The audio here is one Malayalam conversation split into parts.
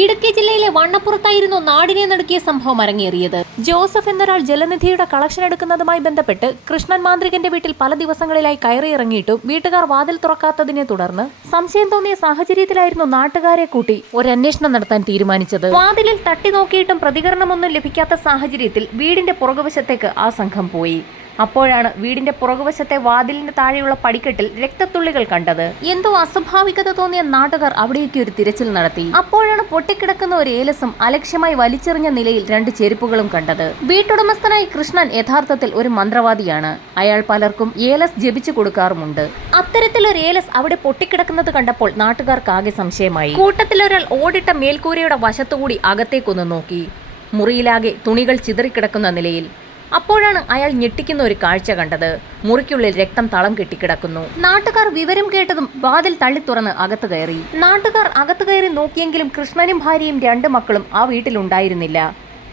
ഇടുക്കി ജില്ലയിലെ വണ്ണപ്പുറത്തായിരുന്നു നാടിനെ നടുക്കിയ സംഭവം അരങ്ങേറിയത്. ജോസഫ് എന്നൊരാൾ ജലനിധിയുടെ കളക്ഷൻ എടുക്കുന്നതുമായി ബന്ധപ്പെട്ട് കൃഷ്ണൻ മാന്ത്രികന്റെ വീട്ടിൽ പല ദിവസങ്ങളിലായി കയറിയിറങ്ങിയിട്ടും വീട്ടുകാർ വാതിൽ തുറക്കാത്തതിനെ തുടർന്ന് സംശയം തോന്നിയ സാഹചര്യത്തിലായിരുന്നു നാട്ടുകാരെ കൂട്ടി ഒരു അന്വേഷണം നടത്താൻ തീരുമാനിച്ചത്. വാതിലിൽ തട്ടി നോക്കിയിട്ടും പ്രതികരണമൊന്നും ലഭിക്കാത്ത സാഹചര്യത്തിൽ വീടിന്റെ പുറകുവശത്തേക്ക് ആ സംഘം പോയി. അപ്പോഴാണ് വീടിന്റെ പുറകുവശത്തെ വാതിലിന്റെ താഴെയുള്ള പടിക്കെട്ടിൽ രക്തത്തുള്ളികൾ കണ്ടത്. എന്തോ അസ്വാഭാവികത തോന്നിയ നാട്ടുകാർ അവിടേക്ക് ഒരു തിരച്ചിൽ നടത്തി. അപ്പോഴാണ് പൊട്ടിക്കിടക്കുന്ന ഒരു ഏലസും അലക്ഷ്യമായി വലിച്ചെറിഞ്ഞ നിലയിൽ 2 ചെരുപ്പുകളും കണ്ടത്. വീട്ടുടമസ്ഥനായ കൃഷ്ണൻ യഥാർത്ഥത്തിൽ ഒരു മന്ത്രവാദിയാണ്. അയാൾ പലർക്കും ഏലസ് ജപിച്ചു കൊടുക്കാറുമുണ്ട്. അത്തരത്തിലൊരു ഏലസ് അവിടെ പൊട്ടിക്കിടക്കുന്നത് കണ്ടപ്പോൾ നാട്ടുകാർക്ക് ആകെ സംശയമായി. കൂട്ടത്തിലൊരാൾ ഓടിട്ട മേൽക്കൂരയുടെ വശത്തുകൂടി അകത്തേക്കൊന്ന് നോക്കി. മുറിയിലാകെ തുണികൾ ചിതറിക്കിടക്കുന്ന നിലയിൽ. അപ്പോഴാണ് അയാൾ ഞെട്ടിക്കുന്ന ഒരു കാഴ്ച കണ്ടത്. മുറിക്കുള്ളിൽ രക്തം തളം കെട്ടിക്കിടക്കുന്നു. നാട്ടുകാർ വിവരം കേട്ടതും വാതിൽ തള്ളി തുറന്ന് അകത്ത് കയറി. നാട്ടുകാർ അകത്ത് കയറി നോക്കിയെങ്കിലും കൃഷ്ണനും ഭാര്യയും 2 മക്കളും ആ വീട്ടിലുണ്ടായിരുന്നില്ല.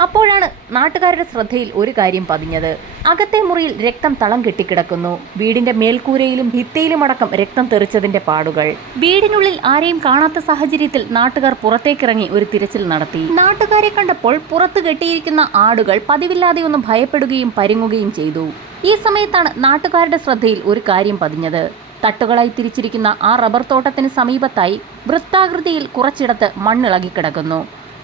അപ്പോഴാണ് നാട്ടുകാരുടെ ശ്രദ്ധയിൽ ഒരു കാര്യം പതിഞ്ഞത്. അകത്തെ മുറിയിൽ രക്തം തളം കെട്ടിക്കിടക്കുന്നു. വീടിന്റെ മേൽക്കൂരയിലും ഭിത്തിയിലുമടക്കം രക്തം തെറിച്ചതിന്റെ പാടുകൾ. വീടിനുള്ളിൽ ആരെയും കാണാത്ത സാഹചര്യത്തിൽ നാട്ടുകാർ പുറത്തേക്കിറങ്ങി ഒരു തിരച്ചിൽ നടത്തി. നാട്ടുകാരെ കണ്ടപ്പോൾ പുറത്ത് കെട്ടിയിരിക്കുന്ന ആടുകൾ പതിവില്ലാതെ ഒന്ന് ഭയപ്പെടുകയും പരുങ്ങുകയും ചെയ്തു. ഈ സമയത്താണ് നാട്ടുകാരുടെ ശ്രദ്ധയിൽ ഒരു കാര്യം പതിഞ്ഞത്. തട്ടുകളായി തിരിച്ചിരിക്കുന്ന ആ റബ്ബർ തോട്ടത്തിന് സമീപത്തായി വൃത്താകൃതിയിൽ കുറച്ചിടത്ത് മണ്ണിളകിക്കിടക്കുന്നു.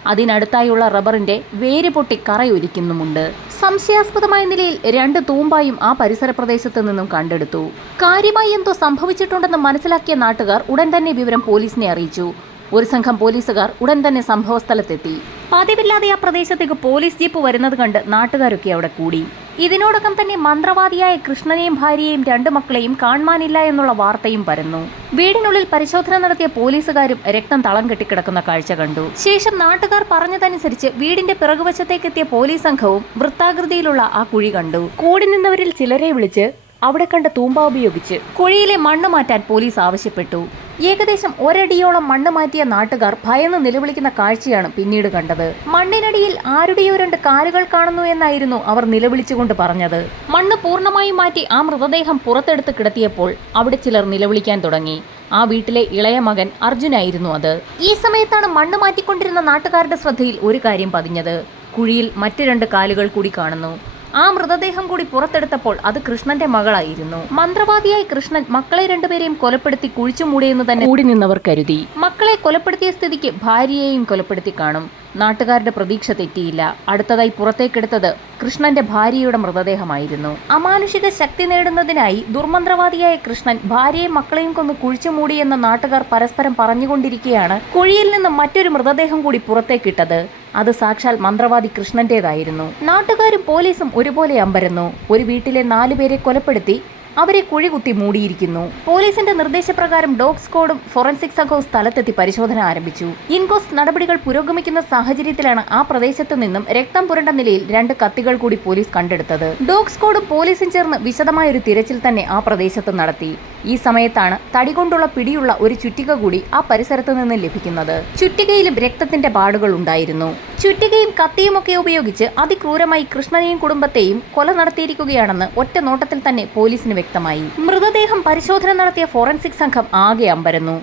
അതിനടുത്തായുള്ള റബ്ബറിന്റെ വേര് പൊട്ടി കറയൊലിക്കുന്നുമുണ്ട്. സംശയാസ്പദമായ നിലയിൽ 2 തൂമ്പായും ആ പരിസര പ്രദേശത്ത് നിന്നും കണ്ടെടുത്തു. കാര്യമായി എന്തോ സംഭവിച്ചിട്ടുണ്ടെന്ന് മനസ്സിലാക്കിയ നാട്ടുകാർ ഉടൻ തന്നെ വിവരം പോലീസിനെ അറിയിച്ചു. ഒരു സംഘം പോലീസുകാർ ഉടൻ തന്നെ സംഭവസ്ഥലത്തെത്തി. പതിവില്ലാതെ ആ പ്രദേശത്തേക്ക് പോലീസ് ജീപ്പ് വരുന്നത് കണ്ട് നാട്ടുകാരൊക്കെ അവിടെ കൂടി. ഇതിനോടകം തന്നെ മന്ത്രവാദിയായ കൃഷ്ണനെയും ഭാര്യയെയും 2 മക്കളെയും കാണാനില്ല എന്നുള്ള വാർത്തയും പരന്നു. വീടിനുള്ളിൽ പരിശോധന നടത്തിയ പോലീസുകാരും രക്തം തളം കെട്ടിക്കിടക്കുന്ന കാഴ്ച കണ്ടു. ശേഷം നാട്ടുകാർ പറഞ്ഞതനുസരിച്ച് വീടിന്റെ പിറകുവശത്തേക്കെത്തിയ പോലീസ് സംഘവും വൃത്താകൃതിയിലുള്ള ആ കുഴി കണ്ടു. കൂടി നിന്നവരിൽ ചിലരെ വിളിച്ച് അവിടെ കണ്ട തൂമ്പ ഉപയോഗിച്ച് കുഴിയിലെ മണ്ണ് മാറ്റാൻ പോലീസ് ആവശ്യപ്പെട്ടു. ഏകദേശം 1 അടിയോളം മണ്ണ് മാറ്റിയ നാട്ടുകാർ ഭയന്ന് നിലവിളിക്കുന്ന കാഴ്ചയാണ് പിന്നീട് കണ്ടത്. മണ്ണിനടിയിൽ ആരുടെയോ 2 കാലുകൾ കാണുന്നു എന്നായിരുന്നു അവർ നിലവിളിച്ചുകൊണ്ട് പറഞ്ഞത്. മണ്ണ് പൂർണ്ണമായും മാറ്റി ആ മൃതദേഹം പുറത്തെടുത്ത് കിടത്തിയപ്പോൾ അവിടെ ചിലർ നിലവിളിക്കാൻ തുടങ്ങി. ആ വീട്ടിലെ ഇളയ മകൻ അർജുനായിരുന്നു അത്. ഈ സമയത്താണ് മണ്ണ് മാറ്റിക്കൊണ്ടിരുന്ന നാട്ടുകാരുടെ ശ്രദ്ധയിൽ ഒരു കാര്യം പതിഞ്ഞത്. കുഴിയിൽ മറ്റ് 2 കാലുകൾ കൂടി കാണുന്നു. ആ മൃതദേഹം കൂടി പുറത്തെടുത്തപ്പോൾ അത് കൃഷ്ണന്റെ മകളായിരുന്നു. മന്ത്രവാദിയായി കൃഷ്ണൻ മക്കളെ 2 പേരെയും കൊലപ്പെടുത്തി കുഴിച്ചു മൂടിയെന്ന് തന്നെ കൂടി നിന്നവർ കരുതി. മക്കളെ കൊലപ്പെടുത്തിയ സ്ഥിതിക്ക് ഭാര്യയെയും കൊലപ്പെടുത്തി കാണും. നാട്ടുകാരുടെ പ്രതീക്ഷ തെറ്റിയില്ല. അടുത്തതായി പുറത്തേക്കെടുത്തത് കൃഷ്ണന്റെ ഭാര്യയുടെ മൃതദേഹമായിരുന്നു. അമാനുഷിക ശക്തി നേടുന്നതിനായി ദുർമന്ത്രവാദിയായ കൃഷ്ണൻ ഭാര്യയും മക്കളെയും കൊന്ന് കുഴിച്ചു മൂടിയെന്ന് നാട്ടുകാർ പരസ്പരം പറഞ്ഞുകൊണ്ടിരിക്കെയാണ് കുഴിയിൽ നിന്ന് മറ്റൊരു മൃതദേഹം കൂടി പുറത്തേക്കിട്ടത്. അത് സാക്ഷാൽ മന്ത്രവാദി കൃഷ്ണന്റേതായിരുന്നു. നാട്ടുകാരും പോലീസും ഒരുപോലെ അമ്പരന്നു. ഒരു വീട്ടിലെ 4 പേരെ കൊലപ്പെടുത്തി അവരെ കുഴികുത്തി മൂടിയിരിക്കുന്നു. പോലീസിന്റെ നിർദ്ദേശപ്രകാരം ഡോഗ് സ്ക്വാഡും ഫോറൻസിക് സംഘവും സ്ഥലത്തെത്തി പരിശോധന ആരംഭിച്ചു. ഇൻക്വസ്റ്റ് നടപടികൾ പുരോഗമിക്കുന്ന സാഹചര്യത്തിലാണ് ആ പ്രദേശത്തു നിന്നും രക്തം പുരണ്ട നിലയിൽ 2 കത്തികൾ കൂടി പോലീസ് കണ്ടെടുത്തത്. ഡോഗ് സ്ക്വാഡും പോലീസും ചേർന്ന് വിശദമായൊരു തിരച്ചിൽ തന്നെ ആ പ്രദേശത്ത് നടത്തി. ഈ സമയത്താണ് തടികൊണ്ടുള്ള പിടിയുള്ള ഒരു ചുറ്റിക കൂടി ആ പരിസരത്ത് നിന്ന് ലഭിക്കുന്നത്. ചുറ്റികയിലും രക്തത്തിന്റെ പാടുകൾ ഉണ്ടായിരുന്നു. ചുറ്റികയും കത്തിയുമൊക്കെ ഉപയോഗിച്ച് അതിക്രൂരമായി കൃഷ്ണനെയും കുടുംബത്തെയും കൊല നടത്തിയിരിക്കുകയാണെന്ന് ഒറ്റ നോട്ടത്തിൽ തന്നെ പോലീസിന് വ്യക്തമായി. മൃതദേഹം പരിശോധന നടത്തിയ ഫോറൻസിക് സംഘം ആകെ അമ്പരന്നു.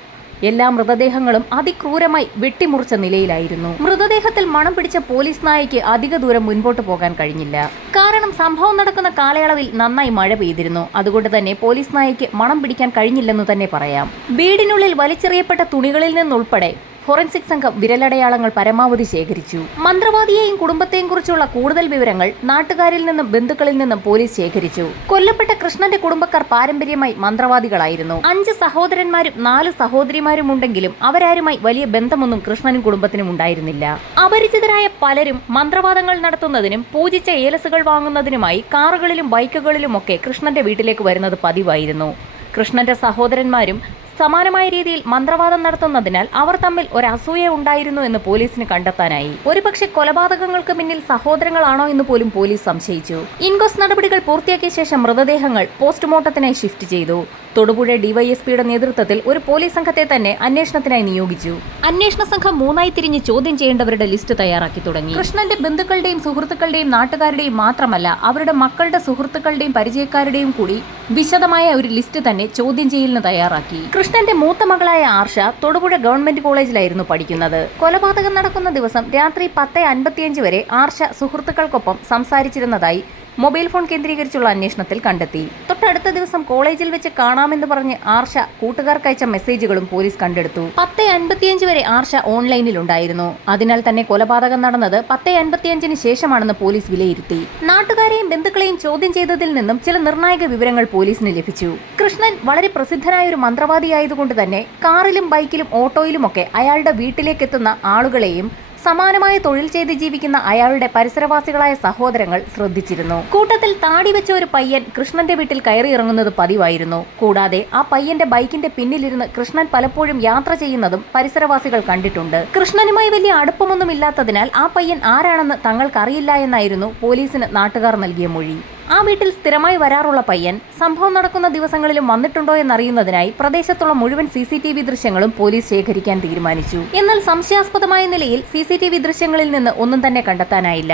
എല്ലാ മൃതദേഹങ്ങളും അതിക്രൂരമായി വെട്ടിമുറിച്ച നിലയിലായിരുന്നു. മൃതദേഹത്തിൽ മണം പിടിച്ച പോലീസ് നായയ്ക്ക് അധിക ദൂരം മുൻപോട്ട് പോകാൻ കഴിഞ്ഞില്ല. കാരണം സംഭവം നടക്കുന്ന കാലയളവിൽ നന്നായി മഴ പെയ്തിരുന്നു. അതുകൊണ്ട് തന്നെ പോലീസ് നായയ്ക്ക് മണം പിടിക്കാൻ കഴിഞ്ഞില്ലെന്ന് തന്നെ പറയാം. വീടിനുള്ളിൽ വലിച്ചെറിയപ്പെട്ട തുണികളിൽ നിന്നുൾപ്പെടെ ഫോറൻസിക് സംഘം വിരലടയാളങ്ങൾ പരമാവധി ശേഖരിച്ചു. മന്ത്രവാദിയെയും കുടുംബത്തെയും കുറിച്ചുള്ള കൂടുതൽ വിവരങ്ങൾ നാട്ടുകാരിൽ നിന്നും ബന്ധുക്കളിൽ നിന്നും പോലീസ് ശേഖരിച്ചു. കൊല്ലപ്പെട്ട കൃഷ്ണന്റെ കുടുംബക്കാർ പാരമ്പര്യമായി മന്ത്രവാദികളായിരുന്നു. 5 സഹോദരന്മാരും 4 സഹോദരിമാരും ഉണ്ടെങ്കിലും അവരാരുമായി വലിയ ബന്ധമൊന്നും കൃഷ്ണനും കുടുംബത്തിനും ഉണ്ടായിരുന്നില്ല. അപരിചിതരായ പലരും മന്ത്രവാദങ്ങൾ നടത്തുന്നതിനും പൂജിച്ച ഏലസുകൾ വാങ്ങുന്നതിനുമായി കാറുകളിലും ബൈക്കുകളിലുമൊക്കെ കൃഷ്ണന്റെ വീട്ടിലേക്ക് വരുന്നത് പതിവായിരുന്നു. കൃഷ്ണന്റെ സഹോദരന്മാരും സമാനമായ രീതിയിൽ മന്ത്രവാദം നടത്തുന്നതിനാൽ അവർ തമ്മിൽ ഒരു അസൂയ ഉണ്ടായിരുന്നു എന്ന് പോലീസിന് കണ്ടെത്താനായി. ഒരുപക്ഷെ കൊലപാതകങ്ങൾക്ക് പിന്നിൽ സഹോദരങ്ങളാണോ എന്ന് പോലും പോലീസ് സംശയിച്ചു. ഇൻക്വസ്റ്റ് നടപടികൾ പൂർത്തിയാക്കിയ ശേഷം മൃതദേഹങ്ങൾ പോസ്റ്റ്മോർട്ടത്തിനായി ഷിഫ്റ്റ് ചെയ്തു. തൊടുപുഴ ഡിവൈഎസ്പിയുടെ നേതൃത്വത്തിൽ ഒരു പോലീസ് സംഘത്തെ തന്നെ അന്വേഷണത്തിനായി നിയോഗിച്ചു. അന്വേഷണ സംഘം 3 തിരിഞ്ഞ് ചോദ്യം ചെയ്യേണ്ടവരുടെ ലിസ്റ്റ് തയ്യാറാക്കി തുടങ്ങി. കൃഷ്ണന്റെ ബന്ധുക്കളുടെയും സുഹൃത്തുക്കളുടെയും നാട്ടുകാരുടെയും മാത്രമല്ല, അവരുടെ മക്കളുടെ സുഹൃത്തുക്കളുടെയും പരിചയക്കാരുടെയും കൂടി വിശദമായ ഒരു ലിസ്റ്റ് തന്നെ ചോദ്യം ചെയ്യലിന് തയ്യാറാക്കി. കൃഷ്ണന്റെ മൂത്ത മകളായ ആർഷ തൊടുപുഴ ഗവൺമെന്റ് കോളേജിലായിരുന്നു പഠിക്കുന്നത്. കൊലപാതകം നടക്കുന്ന ദിവസം രാത്രി 10:55 വരെ ആർഷ സുഹൃത്തുക്കൾക്കൊപ്പം സംസാരിച്ചിരുന്നതായി മൊബൈൽ ഫോൺ കേന്ദ്രീകരിച്ചുള്ള അന്വേഷണത്തിൽ കണ്ടെത്തി. തൊട്ടടുത്ത ദിവസം കോളേജിൽ വെച്ച് കാണാമെന്ന് പറഞ്ഞ് ആർഷ കൂട്ടുകാർക്കയച്ച മെസ്സേജുകളും പോലീസ് കണ്ടെടുത്തു. 10:55 വരെ ആർഷ ഓൺലൈനിലുണ്ടായിരുന്നു. അതിനാൽ തന്നെ കൊലപാതകം നടന്നത് 10:55 ശേഷമാണെന്ന് പോലീസ് വിലയിരുത്തി. നാട്ടുകാരെയും ബന്ധുക്കളെയും ചോദ്യം ചെയ്തതിൽ നിന്നും ചില നിർണായക വിവരങ്ങൾ പോലീസിന് ലഭിച്ചു. കൃഷ്ണൻ വളരെ പ്രസിദ്ധനായ ഒരു മന്ത്രവാദിയായതുകൊണ്ട് തന്നെ കാറിലും ബൈക്കിലും ഓട്ടോയിലുമൊക്കെ അയാളുടെ വീട്ടിലേക്കെത്തുന്ന ആളുകളെയും സമാനമായ തൊഴിൽ ചെയ്ത് ജീവിക്കുന്ന അയാളുടെ പരിസരവാസികളായ സഹോദരങ്ങൾ ശ്രദ്ധിച്ചിരുന്നു. കൂട്ടത്തിൽ താടി വെച്ച ഒരു പയ്യൻ കൃഷ്ണന്റെ വീട്ടിൽ കയറി ഇറങ്ങുന്നത് പതിവായിരുന്നു. കൂടാതെ ആ പയ്യന്റെ ബൈക്കിന്റെ പിന്നിലിരുന്ന് കൃഷ്ണൻ പലപ്പോഴും യാത്ര ചെയ്യുന്നതും പരിസരവാസികൾ കണ്ടിട്ടുണ്ട്. കൃഷ്ണനുമായി വലിയ അടുപ്പമൊന്നുമില്ലാത്തതിനാൽ ആ പയ്യൻ ആരാണെന്ന് തങ്ങൾക്കറിയില്ല എന്നായിരുന്നു പോലീസിന് നാട്ടുകാർ നൽകിയ മൊഴി. ആ വീട്ടിൽ സ്ഥിരമായി വരാറുള്ള പയ്യൻ സംഭവം നടക്കുന്ന ദിവസങ്ങളിലും വന്നിട്ടുണ്ടോ എന്നറിയുന്നതിനായി പ്രദേശത്തുള്ള മുഴുവൻ CCTV ദൃശ്യങ്ങളും പോലീസ് ശേഖരിക്കാൻ തീരുമാനിച്ചു. എന്നാൽ സംശയാസ്പദമായ നിലയിൽ CCTV ദൃശ്യങ്ങളിൽ നിന്ന് ഒന്നും തന്നെ കണ്ടെത്താനായില്ല.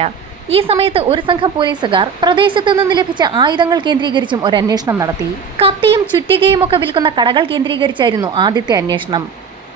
ഈ സമയത്ത് ഒരു സംഘം പോലീസുകാർ പ്രദേശത്ത് നിന്ന് ലഭിച്ച ആയുധങ്ങൾ കേന്ദ്രീകരിച്ചും ഒരു അന്വേഷണം നടത്തി. കത്തിയും ചുറ്റികയും ഒക്കെ വിൽക്കുന്ന കടകൾ കേന്ദ്രീകരിച്ചായിരുന്നു ആദ്യത്തെ അന്വേഷണം.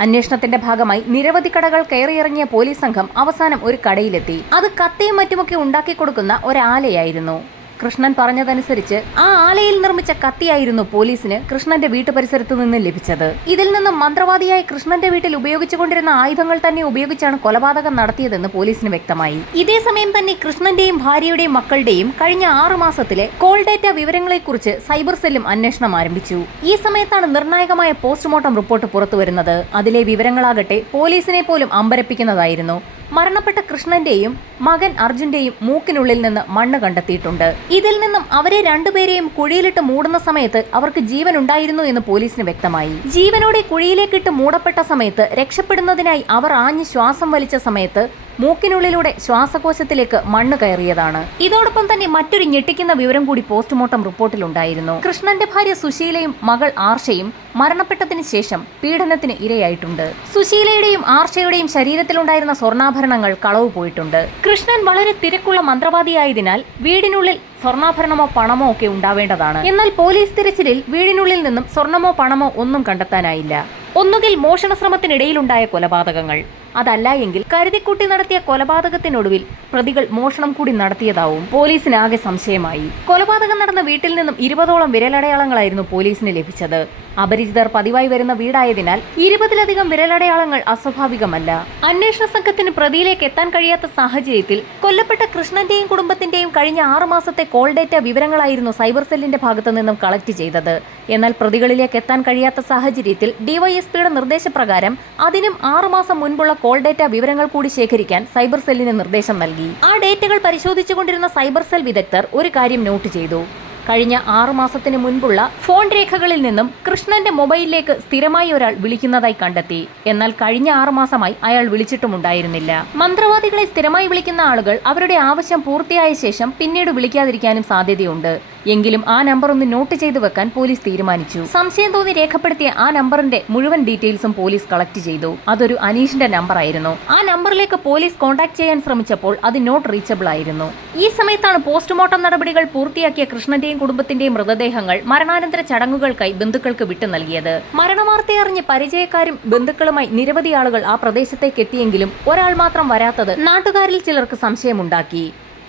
അന്വേഷണത്തിന്റെ ഭാഗമായി നിരവധി കടകൾ കയറിയിറങ്ങിയ പോലീസ് സംഘം അവസാനം ഒരു കടയിലെത്തി. അത് കത്തിയും മറ്റുമൊക്കെ ഉണ്ടാക്കി കൊടുക്കുന്ന ഒരാലയായിരുന്നു. കൃഷ്ണൻ പറഞ്ഞതനുസരിച്ച് ആ ആലയിൽ നിർമ്മിച്ച കത്തിയായിരുന്നു പോലീസിന് കൃഷ്ണന്റെ വീട്ടുപരിസരത്ത് നിന്ന് ലഭിച്ചത്. ഇതിൽ നിന്നും മന്ത്രവാദിയായ കൃഷ്ണന്റെ വീട്ടിൽ ഉപയോഗിച്ചുകൊണ്ടിരുന്ന ആയുധങ്ങൾ തന്നെ ഉപയോഗിച്ചാണ് കൊലപാതകം നടത്തിയതെന്ന് പോലീസിന് വ്യക്തമായി. ഇതേ സമയം തന്നെ കൃഷ്ണന്റെയും ഭാര്യയുടെയും മക്കളുടെയും കഴിഞ്ഞ 6 മാസത്തിലെ കോൾ ഡേറ്റ വിവരങ്ങളെക്കുറിച്ച് സൈബർ സെല്ലും അന്വേഷണം ആരംഭിച്ചു. ഈ സമയത്താണ് നിർണായകമായ പോസ്റ്റ്മോർട്ടം റിപ്പോർട്ട് പുറത്തുവരുന്നത്. അതിലെ വിവരങ്ങളാകട്ടെ പോലീസിനെ പോലും അമ്പരപ്പിക്കുന്നതായിരുന്നു. മരണപ്പെട്ട കൃഷ്ണന്റെയും മകൻ അർജുന്റെയും മൂക്കിനുള്ളിൽ നിന്ന് മണ്ണ് കണ്ടെത്തിയിട്ടുണ്ട്. ഇതിൽ നിന്നും അവരെ രണ്ടുപേരെയും കുഴിയിലിട്ട് മൂടുന്ന സമയത്ത് അവർക്ക് ജീവൻ ഉണ്ടായിരുന്നു എന്ന് പോലീസിന് വ്യക്തമായി. ജീവനോടെ കുഴിയിലേക്കിട്ട് മൂടപ്പെട്ട സമയത്ത് രക്ഷപ്പെടുന്നതിനായി അവർ ആഞ്ഞ് ശ്വാസം വലിച്ച സമയത്ത് മൂക്കിനുള്ളിലൂടെ ശ്വാസകോശത്തിലേക്ക് മണ്ണ് കയറിയതാണ്. ഇതോടൊപ്പം തന്നെ മറ്റൊരു ഞെട്ടിക്കുന്ന വിവരം കൂടി പോസ്റ്റ്മോർട്ടം റിപ്പോർട്ടിലുണ്ടായിരുന്നു. കൃഷ്ണന്റെ ഭാര്യ സുശീലയും മകൾ ആർഷയും മരണപ്പെട്ടതിന് ശേഷം പീഡനത്തിന് ഇരയായിട്ടുണ്ട്. സുശീലയുടെയും ആർഷയുടെയും ശരീരത്തിലുണ്ടായിരുന്ന സ്വർണ്ണാഭരണങ്ങൾ കളവ് പോയിട്ടുണ്ട്. കൃഷ്ണൻ വളരെ തിരക്കുള്ള മന്ത്രവാദിയായതിനാൽ വീടിനുള്ളിൽ സ്വർണ്ണാഭരണമോ പണമോ ഒക്കെ ഉണ്ടാവേണ്ടതാണ്. എന്നാൽ പോലീസ് തിരച്ചിലിൽ വീടിനുള്ളിൽ നിന്നും സ്വർണമോ പണമോ ഒന്നും കണ്ടെത്താനായില്ല. ഒന്നുകിൽ മോഷണ ശ്രമത്തിനിടയിലുണ്ടായ കൊലപാതകങ്ങൾ, അതല്ല എങ്കിൽ കരുതിക്കുട്ടി നടത്തിയ കൊലപാതകത്തിനൊടുവിൽ പ്രതികൾ മോഷണം കൂടി നടത്തിയതാവും. പോലീസിനാകെ സംശയമായി. കൊലപാതകം നടന്ന വീട്ടിൽ നിന്നും 20ഓളം വിരലടയാളങ്ങളായിരുന്നു പോലീസിന് ലഭിച്ചത്. അപരിചിതർ പതിവായി വരുന്ന വീടായതിനാൽ 20ലധികം വിരലടയാളങ്ങൾ അസ്വാഭാവികമല്ല. അന്വേഷണ സംഘത്തിന് പ്രതിയിലേക്ക് എത്താൻ കഴിയാത്ത സാഹചര്യത്തിൽ കൊല്ലപ്പെട്ട കൃഷ്ണന്റെയും കുടുംബത്തിന്റെയും കഴിഞ്ഞ 6 മാസത്തെ കോൾ ഡേറ്റ വിവരങ്ങളായിരുന്നു സൈബർ സെല്ലിന്റെ ഭാഗത്തു നിന്നും കളക്ട് ചെയ്തത്. എന്നാൽ പ്രതികളിലേക്ക് എത്താൻ കഴിയാത്ത സാഹചര്യത്തിൽ ഡിവൈഎസ്പിയുടെ നിർദ്ദേശപ്രകാരം അതിനും 6 മാസം മുൻപുള്ള കോൾ ഡേറ്റ വിവരങ്ങൾ കൂടി ശേഖരിക്കാൻ സൈബർ സെല്ലിന് നിർദ്ദേശം നൽകി. ആ ഡേറ്റകൾ പരിശോധിച്ചുകൊണ്ടിരുന്ന സൈബർ സെൽ വിദഗ്ധർ ഒരു കാര്യം നോട്ട് ചെയ്തു. കഴിഞ്ഞ 6 മാസത്തിന് മുൻപുള്ള ഫോൺ രേഖകളിൽ നിന്നും കൃഷ്ണന്റെ മൊബൈലിലേക്ക് സ്ഥിരമായി ഒരാൾ വിളിക്കുന്നതായി കണ്ടെത്തി. എന്നാൽ കഴിഞ്ഞ 6 മാസമായി അയാൾ വിളിച്ചിട്ടുമുണ്ടായിരുന്നില്ല. മന്ത്രവാദികളെ സ്ഥിരമായി വിളിക്കുന്ന ആളുകൾ അവരുടെ ആവശ്യം പൂർത്തിയായ ശേഷം പിന്നീട് വിളിക്കാതിരിക്കാനും സാധ്യതയുണ്ട്. എങ്കിലും ആ നമ്പർ ഒന്ന് നോട്ട് ചെയ്തു വെക്കാൻ പോലീസ് തീരുമാനിച്ചു. സംശയം തോന്നി രേഖപ്പെടുത്തിയ ആ നമ്പറിന്റെ മുഴുവൻ ഡീറ്റെയിൽസും പോലീസ് കളക്ട് ചെയ്തു. അതൊരു അനീഷിന്റെ നമ്പർ ആയിരുന്നു. ആ നമ്പറിലേക്ക് പോലീസ് കോൺടാക്ട് ചെയ്യാൻ ശ്രമിച്ചപ്പോൾ അത് നോട്ട് റീച്ചബിൾ ആയിരുന്നു. ഈ സമയത്താണ് പോസ്റ്റ്മോർട്ടം നടപടികൾ പൂർത്തിയാക്കിയ കൃഷ്ണന്റെയും കുടുംബത്തിന്റെയും മൃതദേഹങ്ങൾ മരണാനന്തര ചടങ്ങുകൾക്കായി ബന്ധുക്കൾക്ക് വിട്ടു നൽകിയത്. മരണവാർത്തയറിഞ്ഞ് പരിചയക്കാരും ബന്ധുക്കളുമായി നിരവധി ആളുകൾ ആ പ്രദേശത്തേക്ക് എത്തിയെങ്കിലും ഒരാൾ മാത്രം വരാത്തത് നാട്ടുകാരിൽ ചിലർക്ക് സംശയമുണ്ടാക്കി.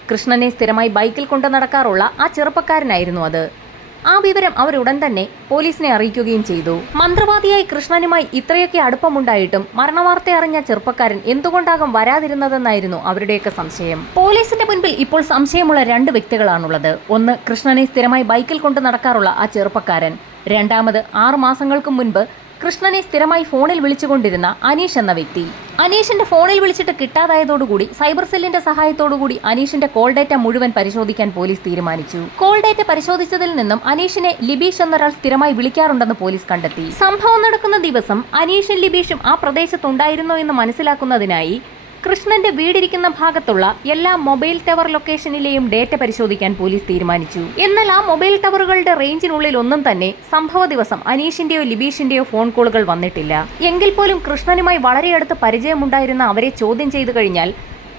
കൃഷ്ണനെ സ്ഥിരമായി ബൈക്കിൽ കൊണ്ടു നടക്കാറുള്ള ആ ചെറുപ്പക്കാരനായിരുന്നു അത്. ആ വിവരം അവരുടൻ തന്നെ പോലീസിനെ അറിയിക്കുകയും ചെയ്തു. മന്ത്രവാദിയായി കൃഷ്ണനുമായി ഇത്രയൊക്കെ അടുപ്പമുണ്ടായിട്ടും മരണവാർത്ത അറിഞ്ഞ ചെറുപ്പക്കാരൻ എന്തുകൊണ്ടാകും വരാതിരുന്നതെന്നായിരുന്നു അവരുടെയൊക്കെ സംശയം. പോലീസിന്റെ മുൻപിൽ ഇപ്പോൾ സംശയമുള്ള 2 വ്യക്തികളാണുള്ളത്. ഒന്ന്, കൃഷ്ണനെ സ്ഥിരമായി ബൈക്കിൽ കൊണ്ടു നടക്കാറുള്ള ആ ചെറുപ്പക്കാരൻ. രണ്ടാമത്, 6 മാസങ്ങൾക്ക് മുൻപ് കൃഷ്ണനെ സ്ഥിരമായി ഫോണിൽ വിളിച്ചുകൊണ്ടിരുന്ന അനീഷ് എന്ന വ്യക്തി. അനീഷിന്റെ ഫോണിൽ വിളിച്ചിട്ട് കിട്ടാതായതോടുകൂടി സൈബർ സെല്ലിന്റെ സഹായത്തോടുകൂടി അനീഷിന്റെ കോൾ ഡേറ്റ മുഴുവൻ പരിശോധിക്കാൻ പോലീസ് തീരുമാനിച്ചു. കോൾ ഡേറ്റ പരിശോധിച്ചതിൽ നിന്നും അനീഷിനെ ലിബീഷ് എന്നൊരാൾ സ്ഥിരമായി വിളിക്കാറുണ്ടെന്ന് പോലീസ് കണ്ടെത്തി. സംഭവം നടക്കുന്ന ദിവസം അനീഷും ലിബീഷും ആ പ്രദേശത്തുണ്ടായിരുന്നോ എന്ന് മനസ്സിലാക്കുന്നതിനായി കൃഷ്ണന്റെ വീടിരിക്കുന്ന ഭാഗത്തുള്ള എല്ലാ മൊബൈൽ ടവർ ലൊക്കേഷനിലെയും ഡേറ്റ പരിശോധിക്കാൻ പോലീസ് തീരുമാനിച്ചു. എന്നാൽ ആ മൊബൈൽ ടവറുകളുടെ റേഞ്ചിനുള്ളിൽ ഒന്നും തന്നെ സംഭവ ദിവസം അനീഷിന്റെയോ ലിബീഷിന്റെയോ ഫോൺ കോളുകൾ വന്നിട്ടില്ല. എങ്കിൽ പോലും കൃഷ്ണനുമായി വളരെ അടുത്ത് പരിചയമുണ്ടായിരുന്ന അവരെ ചോദ്യം ചെയ്തു കഴിഞ്ഞാൽ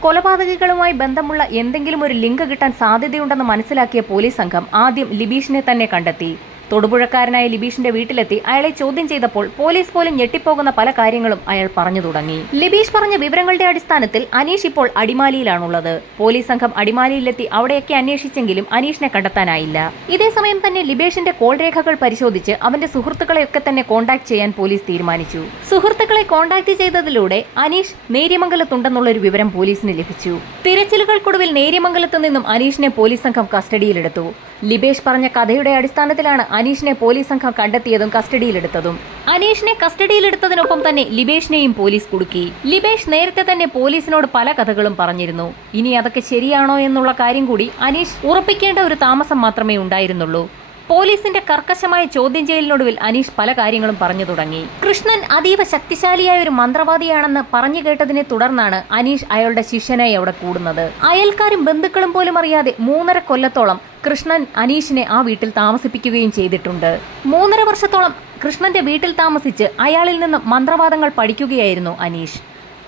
കൊലപാതകികളുമായി ബന്ധമുള്ള എന്തെങ്കിലും ഒരു ലിങ്ക് കിട്ടാൻ സാധ്യതയുണ്ടെന്ന് മനസ്സിലാക്കിയ പോലീസ് സംഘം ആദ്യം ലിബീഷിനെ തന്നെ കണ്ടെത്തി. തൊടുപുഴക്കാരനായ ലിബീഷിന്റെ വീട്ടിലെത്തി അയാളെ ചോദ്യം ചെയ്തപ്പോൾ പോലീസ് പോലും ഞെട്ടിപ്പോകുന്ന പല കാര്യങ്ങളും അയാൾ പറഞ്ഞു തുടങ്ങി. ലിബീഷ് പറഞ്ഞ വിവരങ്ങളുടെ അടിസ്ഥാനത്തിൽ അനീഷ് ഇപ്പോൾ അടിമാലിയിലാണുള്ളത്. പോലീസ് സംഘം അടിമാലിയിലെത്തി അവിടെയൊക്കെ അന്വേഷിച്ചെങ്കിലും അനീഷിനെ കണ്ടെത്താനായില്ല. ഇതേസമയം തന്നെ ലിബേഷിന്റെ കോൾ രേഖകൾ പരിശോധിച്ച് അവന്റെ സുഹൃത്തുക്കളെയൊക്കെ തന്നെ കോൺടാക്ട് ചെയ്യാൻ പോലീസ് തീരുമാനിച്ചു. സുഹൃത്തുക്കളെ കോൺടാക്ട് ചെയ്തതിലൂടെ അനീഷ് നേര്യമംഗലത്തുണ്ടെന്നുള്ളൊരു വിവരം പോലീസിന് ലഭിച്ചു. തിരച്ചിലുകൾക്കൊടുവിൽ നേര്യമംഗലത്ത് നിന്നും അനീഷിനെ പോലീസ് സംഘം കസ്റ്റഡിയിലെടുത്തു. ലിബേഷ് പറഞ്ഞ കഥയുടെ അടിസ്ഥാനത്തിലാണ് അനീഷിനെ പോലീസ് സംഘം കണ്ടെത്തിയതും കസ്റ്റഡിയിലെടുത്തതും. അനീഷിനെ കസ്റ്റഡിയിലെടുത്തതിനൊപ്പം തന്നെ ലിബേഷിനെയും പോലീസ് കുടുക്കി. ലിബേഷ് നേരത്തെ തന്നെ പോലീസിനോട് പല കഥകളും പറഞ്ഞിരുന്നു. ഇനി അതൊക്കെ ശരിയാണോ എന്നുള്ള കാര്യം കൂടി അനീഷ് ഉറപ്പിക്കേണ്ട ഒരു താമസം മാത്രമേ ഉണ്ടായിരുന്നുള്ളൂ. പോലീസിന്റെ കർക്കശമായ ചോദ്യം ചെയ്യലിനൊടുവിൽ അനീഷ് പല കാര്യങ്ങളും പറഞ്ഞു തുടങ്ങി. കൃഷ്ണൻ അതീവ ശക്തിശാലിയായ ഒരു മന്ത്രവാദിയാണെന്ന് പറഞ്ഞു കേട്ടതിനെ തുടർന്നാണ് അനീഷ് അയാളുടെ ശിഷ്യനായി അവിടെ കൂടുന്നത്. അയൽക്കാരും ബന്ധുക്കളും പോലും അറിയാതെ 3.5 കൊല്ലത്തോളം കൃഷ്ണൻ അനീഷിനെ ആ വീട്ടിൽ താമസിപ്പിക്കുകയും ചെയ്തിട്ടുണ്ട്. 3.5 വർഷത്തോളം കൃഷ്ണന്റെ വീട്ടിൽ താമസിച്ച് അയാളിൽ നിന്ന് മന്ത്രവാദങ്ങൾ പഠിക്കുകയായിരുന്നു അനീഷ്.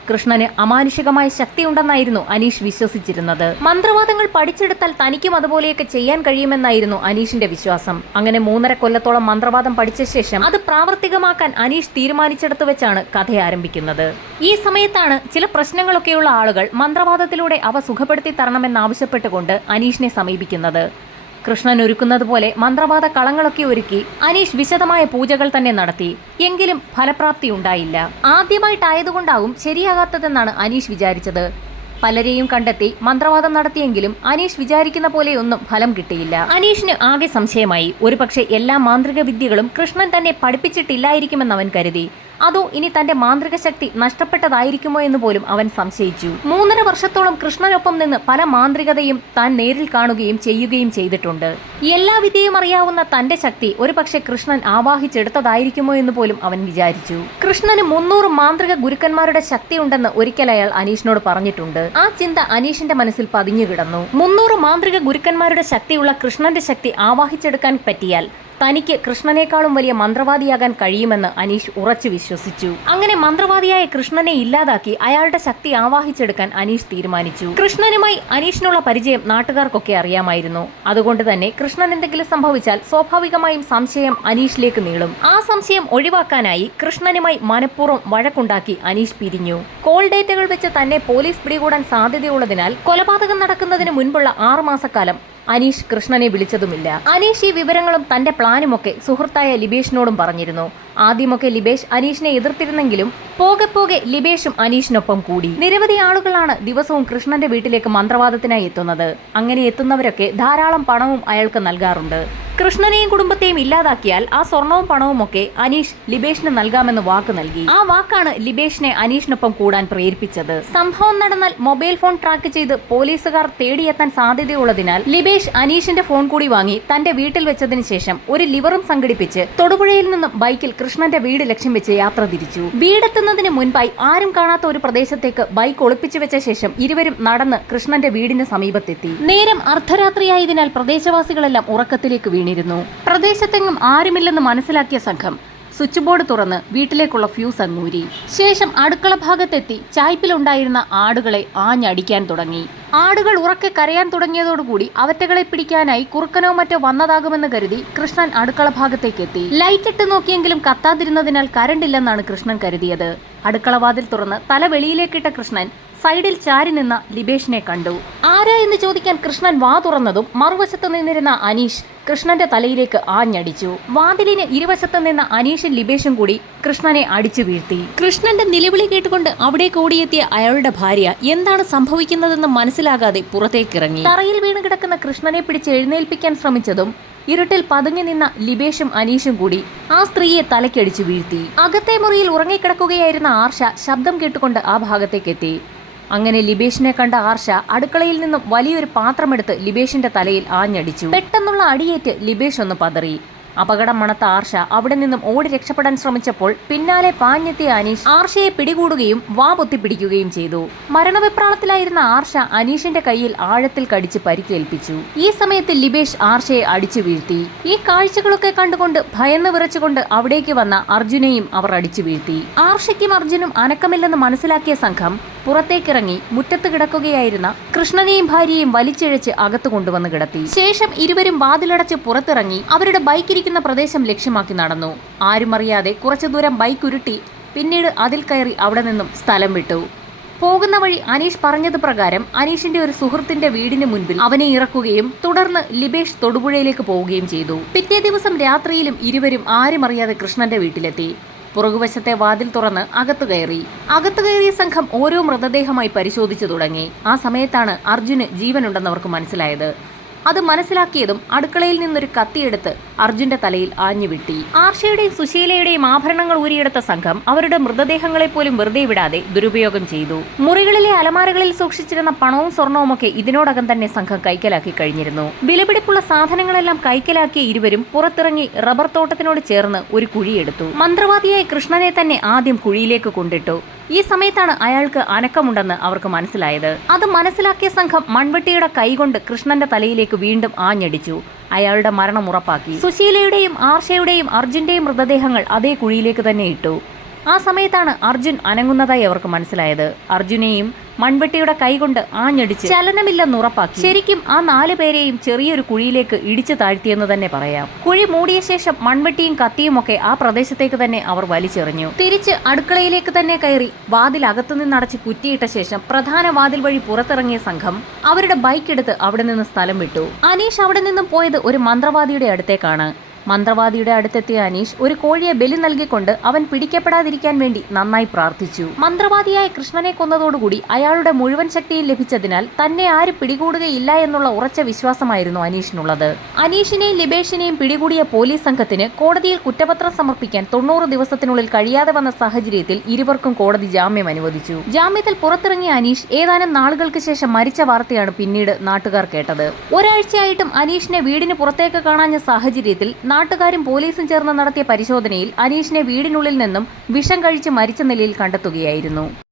കൃഷ്ണന് അമാനുഷികമായ ശക്തിയുണ്ടെന്നായിരുന്നു അനീഷ് വിശ്വസിച്ചിരുന്നത്. മന്ത്രവാദങ്ങൾ പഠിച്ചെടുത്താൽ തനിക്കും അതുപോലെയൊക്കെ ചെയ്യാൻ കഴിയുമെന്നായിരുന്നു അനീഷിന്റെ വിശ്വാസം. അങ്ങനെ 3.5 കൊല്ലത്തോളം മന്ത്രവാദം പഠിച്ച ശേഷം അത് പ്രാവർത്തികമാക്കാൻ അനീഷ് തീരുമാനിച്ചെടുത്തു വെച്ചാണ് കഥ ആരംഭിക്കുന്നത്. ഈ സമയത്താണ് ചില പ്രശ്നങ്ങളൊക്കെയുള്ള ആളുകൾ മന്ത്രവാദത്തിലൂടെ അവ സുഖപ്പെടുത്തി തരണമെന്നാവശ്യപ്പെട്ടുകൊണ്ട് അനീഷിനെ സമീപിക്കുന്നത്. കൃഷ്ണൻ ഒരുക്കുന്നത് പോലെ മന്ത്രവാദ കളങ്ങളൊക്കെ ഒരുക്കി അനീഷ് വിശദമായ പൂജകൾ തന്നെ നടത്തി. എങ്കിലും ഫലപ്രാപ്തി ഉണ്ടായില്ല. ആദ്യമായിട്ടായതുകൊണ്ടാവും ശരിയാകാത്തതെന്നാണ് അനീഷ് വിചാരിച്ചത്. പലരെയും കണ്ടെത്തി മന്ത്രവാദം നടത്തിയെങ്കിലും അനീഷ് വിചാരിക്കുന്ന പോലെയൊന്നും ഫലം കിട്ടിയില്ല. അനീഷിന് ആകെ സംശയമായി. ഒരുപക്ഷെ എല്ലാ മാന്ത്രിക വിദ്യകളും കൃഷ്ണൻ തന്നെ പഠിപ്പിച്ചിട്ടില്ലായിരിക്കുമെന്ന് അവൻ കരുതി. അതോ ഇനി തന്റെ മാന്ത്രിക ശക്തി നഷ്ടപ്പെട്ടതായിരിക്കുമോ എന്ന് പോലും അവൻ സംശയിച്ചു. 3.5 വർഷത്തോളം കൃഷ്ണനൊപ്പം നിന്ന് പല മാന്ത്രികതയും താൻ നേരിൽ കാണുകയും ചെയ്യുകയും ചെയ്തിട്ടുണ്ട്. എല്ലാ വിദ്യയും അറിയാവുന്ന തന്റെ ശക്തി ഒരുപക്ഷെ കൃഷ്ണൻ ആവാഹിച്ചെടുത്തതായിരിക്കുമോ എന്ന് പോലും അവൻ വിചാരിച്ചു. കൃഷ്ണന് 300 മാന്ത്രിക ഗുരുക്കന്മാരുടെ ശക്തിയുണ്ടെന്ന് ഒരിക്കൽ അയാൾ അനീഷിനോട് പറഞ്ഞിട്ടുണ്ട്. ആ ചിന്ത അനീഷിന്റെ മനസ്സിൽ പതിഞ്ഞു കിടന്നു. 300 മാന്ത്രിക ഗുരുക്കന്മാരുടെ ശക്തിയുള്ള കൃഷ്ണന്റെ ശക്തി ആവാഹിച്ചെടുക്കാൻ പറ്റിയാൽ തനിക്ക് കൃഷ്ണനേക്കാളും വലിയ മന്ത്രവാദിയാകാൻ കഴിയുമെന്ന് അനീഷ് ഉറച്ചു വിശ്വസിച്ചു. അങ്ങനെ മന്ത്രവാദിയായ കൃഷ്ണനെ ഇല്ലാതാക്കി അയാളുടെ ശക്തി ആവാഹിച്ചെടുക്കാൻ അനീഷ് തീരുമാനിച്ചു. കൃഷ്ണനുമായി അനീഷിനുള്ള പരിചയം നാട്ടുകാർക്കൊക്കെ അറിയാമായിരുന്നു. അതുകൊണ്ട് തന്നെ കൃഷ്ണൻ എന്തെങ്കിലും സംഭവിച്ചാൽ സ്വാഭാവികമായും സംശയം അനീഷിലേക്ക് നീളും. ആ സംശയം ഒഴിവാക്കാനായി കൃഷ്ണനുമായി മനഃപൂർവ്വം വഴക്കുണ്ടാക്കി അനീഷ് പിരിഞ്ഞു. കോൾ ഡേറ്റകൾ വെച്ച് തന്നെ പോലീസ് പിടികൂടാൻ സാധ്യതയുള്ളതിനാൽ കൊലപാതകം നടക്കുന്നതിന് മുൻപുള്ള 6 മാസക്കാലം അനീഷ് കൃഷ്ണനെ വിളിച്ചതുമില്ല. അനീഷ് ഈ വിവരങ്ങളും തന്റെ പ്ലാനുമൊക്കെ സുഹൃത്തായ ലിബേഷിനോടും പറഞ്ഞിരുന്നു. ആദ്യമൊക്കെ ലിബേഷ് അനീഷിനെ എതിർത്തിരുന്നെങ്കിലും പോകെ പോകെ ലിബേഷും അനീഷിനൊപ്പം കൂടി. നിരവധി ആളുകളാണ് ദിവസവും കൃഷ്ണന്റെ വീട്ടിലേക്ക് മന്ത്രവാദത്തിനായി എത്തുന്നത്. അങ്ങനെ എത്തുന്നവരൊക്കെ ധാരാളം പണവും അയാൾക്ക് നൽകാറുണ്ട്. കൃഷ്ണനെയും കുടുംബത്തെയും ഇല്ലാതാക്കിയാൽ ആ സ്വർണവും പണവും ഒക്കെ അനീഷ് ലിബേഷിന് നൽകാമെന്ന് വാക്ക് നൽകി. ആ വാക്കാണ് ലിബേഷിനെ അനീഷിനൊപ്പം കൂടാൻ പ്രേരിപ്പിച്ചത്. സംഭവം നടന്നാൽ മൊബൈൽ ഫോൺ ട്രാക്ക് ചെയ്ത് പോലീസുകാർ തേടിയെത്താൻ സാധ്യതയുള്ളതിനാൽ ലിബേഷ് അനീഷിന്റെ ഫോൺ കൂടി വാങ്ങി തന്റെ വീട്ടിൽ വെച്ചതിന് ശേഷം ഒരു ലിവറും സംഘടിപ്പിച്ച് തൊടുപുഴയിൽ നിന്നും ബൈക്കിൽ കൃഷ്ണന്റെ വീട് ലക്ഷ്യം വെച്ച് യാത്ര തിരിച്ചു. വീടെത്തുന്നതിന് മുൻപായി ആരും കാണാത്ത ഒരു പ്രദേശത്തേക്ക് ബൈക്ക് ഒളിപ്പിച്ചു വെച്ച ശേഷം ഇരുവരും നടന്ന് കൃഷ്ണന്റെ വീടിന് സമീപത്തെത്തി. നേരം അർദ്ധരാത്രിയായതിനാൽ പ്രദേശവാസികളെല്ലാം ഉറക്കത്തിലേക്ക് വീണു. പ്രദേശത്തെങ്ങും ആരുമില്ലെന്ന് മനസ്സിലാക്കിയ സംഘം സ്വിച്ച് ബോർഡ് തുറന്ന് വീട്ടിലേക്കുള്ള ഫ്യൂസ് അങ്ങൂരി. ശേഷം അടുക്കള ഭാഗത്തെത്തി ചായ്പിലുണ്ടായിരുന്ന ആടുകളെ ആഞ്ഞടിക്കാൻ തുടങ്ങി. ആടുകൾ ഉറക്കെ കരയാൻ തുടങ്ങിയതോടുകൂടി അവറ്റകളെ പിടിക്കാനായി കുറുക്കനോ മറ്റോ വന്നതാകുമെന്ന് കരുതി കൃഷ്ണൻ അടുക്കള ഭാഗത്തേക്ക് എത്തി. ലൈറ്റ് ഇട്ട് നോക്കിയെങ്കിലും കത്താതിരുന്നതിനാൽ കരണ്ടില്ലെന്നാണ് കൃഷ്ണൻ കരുതിയത്. അടുക്കളവാതിൽ തുറന്ന് തല വെളിയിലേക്കിട്ട കൃഷ്ണൻ സൈഡിൽ ചാരി നിന്ന ലിബേഷിനെ കണ്ടു. ആരാ എന്ന് ചോദിക്കാൻ കൃഷ്ണൻ വാ തുറന്നതും മറുവശത്ത് നിന്നിരുന്ന അനീഷ് കൃഷ്ണന്റെ തലയിലേക്ക് ആഞ്ഞടിച്ചു. വാതിലിന് ഇരുവശത്ത് നിന്ന അനീഷും ലിബേഷും കൂടി കൃഷ്ണനെ അടിച്ചു വീഴ്ത്തി. കൃഷ്ണന്റെ നിലവിളി കേട്ടുകൊണ്ട് അവിടേക്ക് ഓടിയെത്തിയ അയാളുടെ ഭാര്യ എന്താണ് സംഭവിക്കുന്നതെന്ന് മനസ്സിലാകാതെ പുറത്തേക്കിറങ്ങി. തറയിൽ വീണ് കിടക്കുന്ന കൃഷ്ണനെ പിടിച്ച് എഴുന്നേൽപ്പിക്കാൻ ശ്രമിച്ചതും ഇരുട്ടിൽ പതുങ്ങി നിന്ന ലിബേഷും അനീഷും കൂടി ആ സ്ത്രീയെ തലക്കടിച്ചു വീഴ്ത്തി. അകത്തെ മുറിയിൽ ഉറങ്ങിക്കിടക്കുകയായിരുന്ന ആർഷ ശബ്ദം കേട്ടുകൊണ്ട് ആ ഭാഗത്തേക്കെത്തി. അങ്ങനെ ലിബേഷിനെ കണ്ട ആർഷ അടുക്കളയിൽ നിന്നും വലിയൊരു പാത്രമെടുത്ത് ലിബേഷിന്റെ തലയിൽ ആഞ്ഞടിച്ചു. പെട്ടെന്നുള്ള അടിയേറ്റ് ലിബേഷ് ഒന്ന് പതറി. അപകടം മണത്ത ആർഷ അവിടെ നിന്നും ഓടി രക്ഷപ്പെടാൻ ശ്രമിച്ചപ്പോൾ പിന്നാലെ പാഞ്ഞെത്തിയ അനീഷ് ആർഷയെ പിടികൂടുകയും വാ പൊത്തിപ്പിടിക്കുകയും ചെയ്തു. മരണവിപ്രാളത്തിലായിരുന്ന ആർഷ അനീഷിന്റെ കയ്യിൽ ആഴത്തിൽ കടിച്ച് പരിക്കേൽപ്പിച്ചു. ഈ സമയത്ത് ലിബേഷ് ആർഷയെ അടിച്ചു വീഴ്ത്തി. ഈ കാഴ്ചകളൊക്കെ കണ്ടുകൊണ്ട് ഭയന്ന് വിറച്ചുകൊണ്ട് അവിടേക്ക് വന്ന അർജുനെയും അവർ അടിച്ചു വീഴ്ത്തി. ആർഷയ്ക്കും അർജുനും അനക്കമില്ലെന്ന് മനസ്സിലാക്കിയ സംഘം പുറത്തേക്കിറങ്ങി മുറ്റത്ത് കിടക്കുകയായിരുന്ന കൃഷ്ണനെയും ഭാര്യയെയും വലിച്ചിഴച്ച് അകത്തു കൊണ്ടുവന്ന് കിടത്തി. ശേഷം ഇരുവരും വാതിലടച്ച് പുറത്തിറങ്ങി അവരുടെ ബൈക്കിരിക്കുന്ന പ്രദേശം ലക്ഷ്യമാക്കി നടന്നു. ആരും അറിയാതെ കുറച്ചു ദൂരം ബൈക്ക് ഉരുട്ടി പിന്നീട് അതിൽ കയറി അവിടെ നിന്നും സ്ഥലം വിട്ടു. പോകുന്ന വഴി അനീഷ് പറഞ്ഞത് പ്രകാരം അനീഷിന്റെ ഒരു സുഹൃത്തിന്റെ വീടിന് മുൻപിൽ അവനെ ഇറക്കുകയും തുടർന്ന് ലിബേഷ് തൊടുപുഴയിലേക്ക് പോവുകയും ചെയ്തു. പിറ്റേ ദിവസം രാത്രിയിലും ഇരുവരും ആരും അറിയാതെ കൃഷ്ണന്റെ വീട്ടിലെത്തി. പുറകുവശത്തെ വാതിൽ തുറന്ന് അകത്തു കയറിയ സംഘം ഓരോ മൃതദേഹമായി പരിശോധിച്ചു തുടങ്ങി. ആ സമയത്താണ് അർജുന് ജീവനുണ്ടെന്ന് അവർക്ക് മനസ്സിലായത്. അത് മനസ്സിലാക്കിയതും അടുക്കളയിൽ നിന്നൊരു കത്തിയെടുത്ത് അർജുന്റെ തലയിൽ ആഞ്ഞുവിട്ടി. ആർഷയുടെയും സുശീലയുടെയും ആഭരണങ്ങൾ ഊരിയെടുത്ത സംഘം അവരുടെ മൃതദേഹങ്ങളെ പോലും വെറുതെ വിടാതെ ദുരുപയോഗം ചെയ്തു. മുറികളിലെ അലമാരകളിൽ സൂക്ഷിച്ചിരുന്ന പണവും സ്വർണവുമൊക്കെ ഇതിനോടകം തന്നെ സംഘം കൈക്കലാക്കി കഴിഞ്ഞിരുന്നു. വിലപിടിപ്പുള്ള സാധനങ്ങളെല്ലാം കൈക്കലാക്കിയ ഇരുവരും പുറത്തിറങ്ങി റബ്ബർ തോട്ടത്തിനോട് ചേർന്ന് ഒരു കുഴിയെടുത്തു. മന്ത്രവാദിയായ കൃഷ്ണനെ തന്നെ ആദ്യം കുഴിയിലേക്ക് കൊണ്ടിട്ടു. ഈ സമയത്താണ് അയാൾക്ക് അനക്കമുണ്ടെന്ന് അവർക്ക് മനസ്സിലായത്. അത് മനസ്സിലാക്കിയ സംഘം മൺവെട്ടിയുടെ കൈകൊണ്ട് കൃഷ്ണന്റെ തലയിലേക്ക് വീണ്ടും ആഞ്ഞടിച്ചു. അയാളുടെ മരണം ഉറപ്പാക്കി. സുശീലയുടെയും ആർഷയുടെയും അർജുന്റെയും മൃതദേഹങ്ങൾ അതേ കുഴിയിലേക്ക് തന്നെ ഇട്ടു. ആ സമയത്താണ് അർജുൻ അനങ്ങുന്നതായി അവർക്ക് മനസ്സിലായത്. അർജുനെയും മൺവെട്ടിയുടെ കൈകൊണ്ട് ആഞ്ഞടിച്ച് ചലനമില്ലെന്ന് ഉറപ്പാക്കി. ശരിക്കും ആ 4 പേരെയും ചെറിയൊരു കുഴിയിലേക്ക് ഇടിച്ചു താഴ്ത്തിയെന്ന് തന്നെ പറയാം. കുഴി മൂടിയ ശേഷം മൺവെട്ടിയും കത്തിയുമൊക്കെ ആ പ്രദേശത്തേക്ക് തന്നെ അവർ വലിച്ചെറിഞ്ഞു. തിരിച്ച് അടുക്കളയിലേക്ക് തന്നെ കയറി വാതിൽ അകത്തുനിന്നടച്ച് കുറ്റിയിട്ട ശേഷം പ്രധാന വാതിൽ വഴി പുറത്തിറങ്ങിയ സംഘം അവരുടെ ബൈക്ക് എടുത്ത് അവിടെ നിന്ന് സ്ഥലം വിട്ടു. അനീഷ് അവിടെ നിന്നും പോയത് ഒരു മന്ത്രവാദിയുടെ അടുത്തേക്കാണ്. മന്ത്രവാദിയുടെ അടുത്തെത്തിയ അനീഷ് ഒരു കോഴിയെ ബലി നൽകിക്കൊണ്ട് അവൻ പിടിക്കപ്പെടാതിരിക്കാൻ വേണ്ടി നന്നായി പ്രാർത്ഥിച്ചു. മന്ത്രവാദിയായ കൃഷ്ണനെ കൊന്നതോടുകൂടി അയാളുടെ മുഴുവൻ ശക്തിയും ലഭിച്ചതിനാൽ തന്നെ ആരും പിടികൂടുകയില്ല എന്നുള്ള ഉറച്ച വിശ്വാസമായിരുന്നു അനീഷിനുള്ളത്. അനീഷിനെയും ലിബേഷിനെയും പിടികൂടിയ പോലീസ് സംഘത്തിന് കോടതിയിൽ കുറ്റപത്രം സമർപ്പിക്കാൻ 90 ദിവസത്തിനുള്ളിൽ കഴിയാതെ വന്ന സാഹചര്യത്തിൽ ഇരുവർക്കും കോടതി ജാമ്യം അനുവദിച്ചു. ജാമ്യത്തിൽ പുറത്തിറങ്ങിയ അനീഷ് ഏതാനും നാളുകൾക്ക് ശേഷം മരിച്ച വാർത്തയാണ് പിന്നീട് നാട്ടുകാർ കേട്ടത്. ഒരാഴ്ചയായിട്ടും അനീഷിനെ വീടിന് പുറത്തേക്ക് കാണാഞ്ഞ സാഹചര്യത്തിൽ നാട്ടുകാരും പോലീസും ചേർന്ന് നടത്തിയ പരിശോധനയിൽ അനീഷിനെ വീടിനുള്ളിൽ നിന്നും വിഷം കഴിച്ച് മരിച്ച നിലയിൽ കണ്ടെത്തുകയായിരുന്നു.